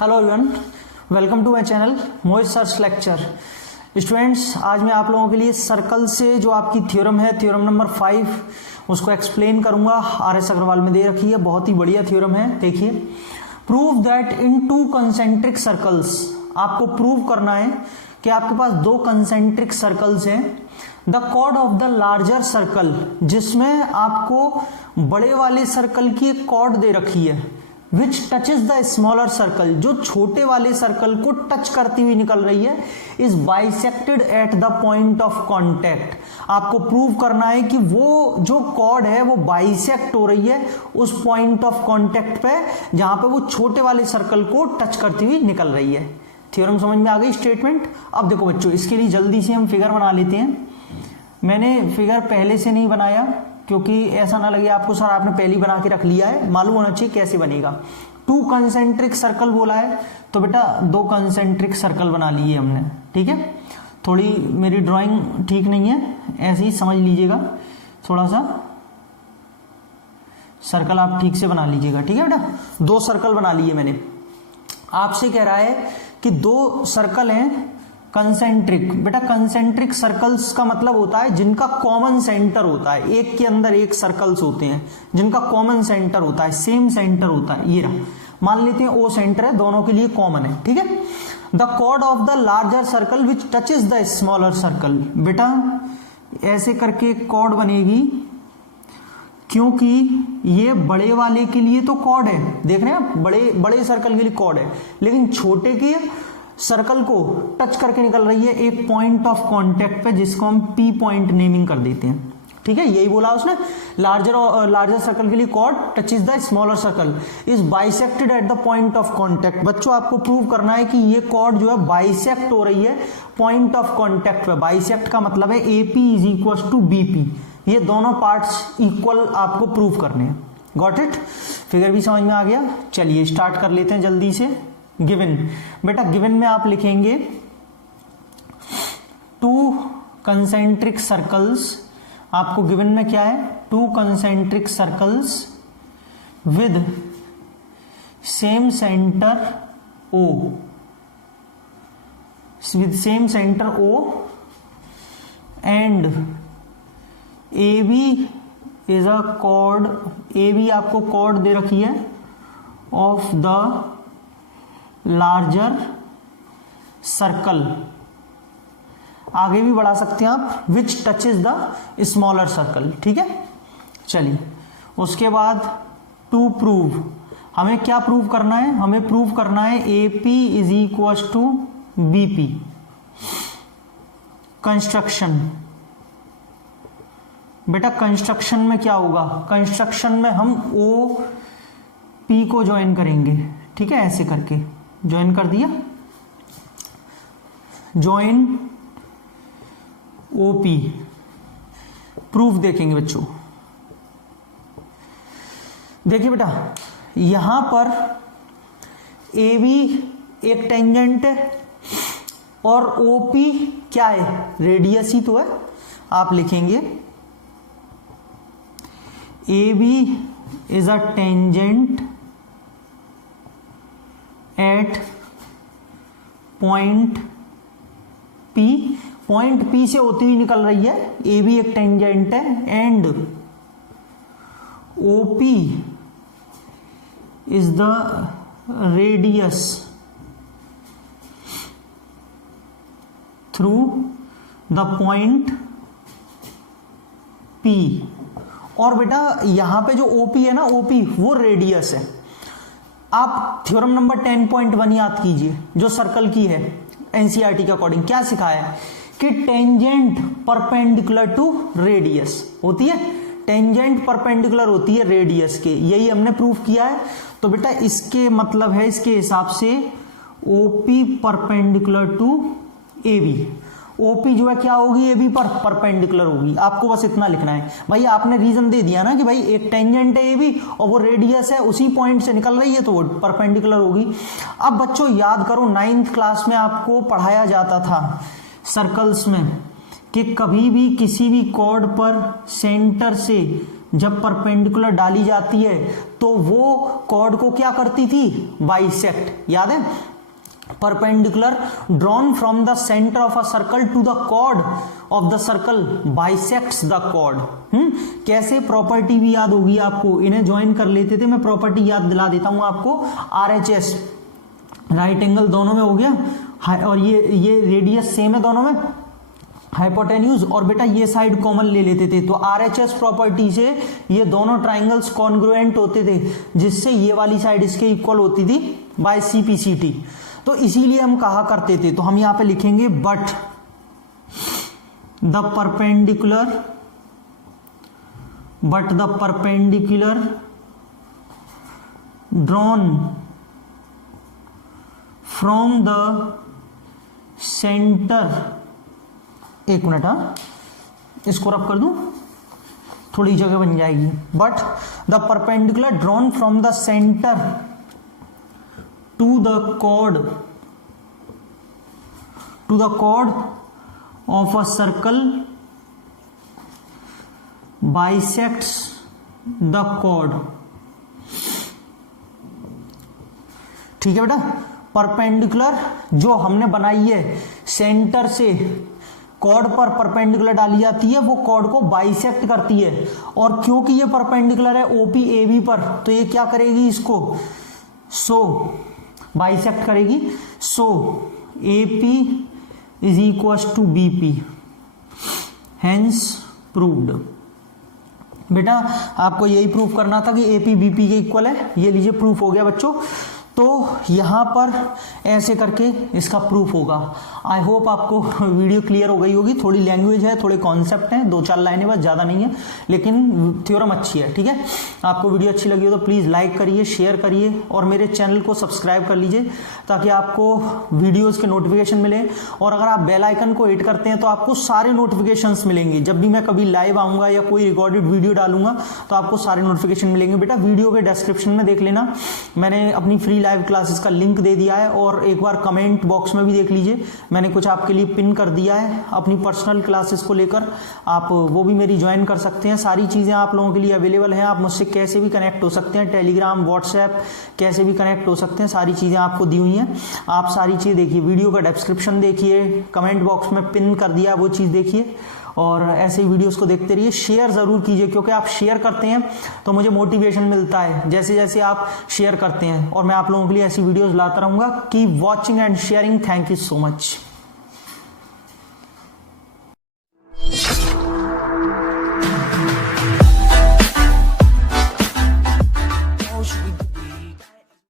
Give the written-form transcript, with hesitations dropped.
Hello everyone, welcome to my channel Mohit search lecture. Students, आज मैं आप लोगों के लिए सर्कल से जो आपकी थ्योरम है, थ्योरम नंबर 5, उसको एक्सप्लेन करूंगा। आर.एस. अग्रवाल में दे रखी है, बहुत ही बढ़िया थ्योरम है। देखिए, prove that in two concentric circles, आपको प्रूव करना है कि आपके पास दो कंसेंट्रिक सर्कल्स हैं। The chord of the larger circle, जिसमें आपको बड़े वाले सर्कल की एक कॉर्ड दे रखी है, विच टचेज द स्मॉलर सर्कल, जो छोटे वाले सर्कल को टच करती हुई निकल रही है, is bisected at the point of contact. आपको प्रूव करना है कि वो जो कॉर्ड है वो बाइसेक्ट हो रही है उस पॉइंट ऑफ कॉन्टैक्ट पे जहां पे वो छोटे वाले सर्कल को टच करती हुई निकल रही है। थ्योरम समझ में आ गई, स्टेटमेंट। अब देखो बच्चों, इसके लिए जल्दी से हम फिगर बना लेते हैं। मैंने फिगर पहले से नहीं बनाया क्योंकि ऐसा ना लगे आपको सर आपने पहले ही बना के रख लिया है, मालूम होना चाहिए कैसे बनेगा। टू कंसेंट्रिक सर्कल बोला है तो बेटा दो कंसेंट्रिक सर्कल बना लिए हमने, ठीक है। थोड़ी मेरी ड्राइंग ठीक नहीं है, ऐसे ही समझ लीजिएगा, थोड़ा सा सर्कल आप ठीक से बना लीजिएगा, ठीक है बेटा। दो सर्कल बना लिए मैंने। आपसे कह रहा है कि दो सर्कल हैं कंसेंट्रिक। बेटा कंसेंट्रिक सर्कल्स का मतलब होता है जिनका कॉमन सेंटर होता है, एक के अंदर एक सर्कल्स होते हैं जिनका कॉमन सेंटर होता है, सेम सेंटर होता है। ये रहा, मान लेते हैं ओ सेंटर है, दोनों के लिए कॉमन है, ठीक है। The chord of the larger circle which touches the smaller circle. बेटा ऐसे करके कॉर्ड बनेगी क्योंकि ये बड़े वाले के लिए तो कॉर्ड है, देख रहे हैं आप, बड़े सर्कल के लिए कॉर्ड है, लेकिन छोटे के सर्कल को टच करके निकल रही है एक पॉइंट ऑफ कांटेक्ट पे, जिसको हम पी पॉइंट नेमिंग कर देते हैं, ठीक है। यही बोला उसने, लार्जर सर्कल के लिए chord touches the smaller circle is bisected at the point of contact. बच्चों आपको प्रूव करना है कि ये कॉर्ड जो है बाइसेक्ट हो रही है पॉइंट ऑफ कांटेक्ट पे। बाइसेक्ट का मतलब है AP is equal to BP, ये दोनों पार्ट्स इक्वल आपको प्रूव करने हैं। Got it? फिगर भी समझ में आ गया। चलिए स्टार्ट कर लेते हैं जल्दी से। गिवन, बेटा गिवन में आप लिखेंगे टू कंसेंट्रिक सर्कल्स। आपको गिवन में क्या है? To concentric circles with same centre O, with same centre O and AB is a cord. AB आपको कॉर्ड दे रखी है ऑफ द लार्जर सर्कल। आगे भी बढ़ा सकते हैं आप, विच टचेस द स्मॉलर सर्कल, ठीक है। चलिए उसके बाद टू प्रूव, हमें क्या प्रूव करना है? हमें प्रूव करना है AP is equal to BP। Construction, बेटा कंस्ट्रक्शन में क्या होगा? कंस्ट्रक्शन में हम OP को ज्वाइन करेंगे, ठीक है। ऐसे करके ज्वाइन कर दिया, ज्वाइन OP। प्रूफ देखेंगे बच्चों। देखिए बेटा, यहां पर AB एक टेंजेंट है और OP क्या है? रेडियस ही तो है। आप लिखेंगे AB is a tangent at point P। Point P से होती हुई निकल रही है, AB एक टेंजेंट है, and OP is the radius through the point P। और बेटा यहां पे जो OP है ना, OP वो रेडियस है। आप थ्योरम नंबर 10.1 याद कीजिए जो सर्कल की है, एनसीईआरटी के अकॉर्डिंग क्या सिखाया है कि टेंजेंट परपेंडिकुलर टू रेडियस होती है, टेंजेंट परपेंडिकुलर होती है रेडियस के। यही हमने प्रूफ किया है। तो बेटा इसके मतलब है, इसके हिसाब से OP perpendicular to AB। OP जो है क्या होगी? AB पर परपेंडिकुलर होगी। आपको बस इतना लिखना है भाई। आपने रीजन दे दिया ना कि भाई एक टेंजेंट है AB और वो रेडियस है, उसी पॉइंट से निकल रही है, तो वो परपेंडिकुलर होगी। अब बच्चों याद करो, 9th क्लास में आपको पढ़ाया जाता था सर्कल्स में कि कभी भी किसी भी कॉर्ड पर सेंटर से जब परपेंडिकुलर डाली जाती है तो वो कॉर्ड को क्या करती थी, बाइसेक्ट, याद है, perpendicular drawn from the centre of a circle to the chord of the circle bisects the chord. कैसे, प्रॉपर्टी भी याद होगी आपको, इन्हें ज्वाइन कर लेते थे, मैं प्रॉपर्टी याद दिला देता हूं आपको। RHS राइट एंगल दोनों में हो गया, और ये रेडियस सेम है दोनों में, हाइपोटेन्यूज, और बेटा ये साइड कॉमन ले लेते थे। तो RHS प्रॉपर्टी से ये दोनों ट्राइंगल्स कॉन्ग्रुएंट होते थे, जिससे ये वाली साइड इसके इक्वल होती थी बाय CPCT। तो इसीलिए हम कहा करते थे, तो हम यहां पे लिखेंगे but the perpendicular drawn from the centre, एक मिनट, हाँ इसको रब कर दूं, थोड़ी जगह बन जाएगी। But the perpendicular drawn from the centre to the chord of a circle bisects the chord. ठीक है बेटा, परपेंडिकुलर जो हमने बनाई है सेंटर से कॉर्ड पर परपेंडिकुलर डाली जाती है, वो कॉर्ड को बाइसेक्ट करती है, और क्योंकि ये परपेंडिकुलर है OP AB पर, तो ये क्या करेगी, इसको बाइसेक्ट करेगी। So AP is equal to BP, hence proved. बेटा आपको यही प्रूफ करना था कि AP BP के इक्वल है, ये लीजिए प्रूफ हो गया बच्चों। तो यहां पर ऐसे करके इसका प्रूफ होगा। आई होप आपको वीडियो क्लियर हो गई होगी। थोड़ी लैंग्वेज है, थोड़े कॉन्सेप्ट हैं, 2-4 लाइनें बस, ज़्यादा नहीं है, लेकिन थ्योरम अच्छी है। ठीक है, आपको वीडियो अच्छी लगी हो तो प्लीज़ लाइक करिए, शेयर करिए, और मेरे चैनल को सब्सक्राइब कर लीजिए ताकि आपको वीडियोज़ के नोटिफिकेशन मिले। और अगर आप बेल आइकन को हिट करते हैं तो आपको सारे नोटिफिकेशंस मिलेंगे। जब भी मैं कभी लाइव आऊँगा या कोई रिकॉर्डेड वीडियो डालूंगा तो आपको सारे नोटिफिकेशन मिलेंगे। बेटा वीडियो के डिस्क्रिप्शन में देख लेना, मैंने अपनी फ्री लाइव क्लासेस का लिंक दे दिया है, और एक बार कमेंट बॉक्स में भी देख लीजिए, मैंने कुछ आपके लिए पिन कर दिया है अपनी पर्सनल क्लासेस को लेकर, आप वो भी मेरी ज्वाइन कर सकते हैं। सारी चीज़ें आप लोगों के लिए अवेलेबल हैं, आप मुझसे कैसे भी कनेक्ट हो सकते हैं, टेलीग्राम, व्हाट्सएप, कैसे भी कनेक्ट हो सकते हैं। सारी चीज़ें आपको दी हुई हैं, आप सारी चीज़ें देखिए, वीडियो का डिस्क्रिप्शन देखिए, कमेंट बॉक्स में पिन कर दिया वो चीज़ देखिए, और ऐसे ही वीडियोस को देखते रहिए। शेयर ज़रूर कीजिए, क्योंकि आप शेयर करते हैं तो मुझे मोटिवेशन मिलता है, जैसे जैसे आप शेयर करते हैं, और मैं आप लोगों के लिए ऐसी वीडियोस लाता रहूँगा। Keep watching and sharing. Thank you so much.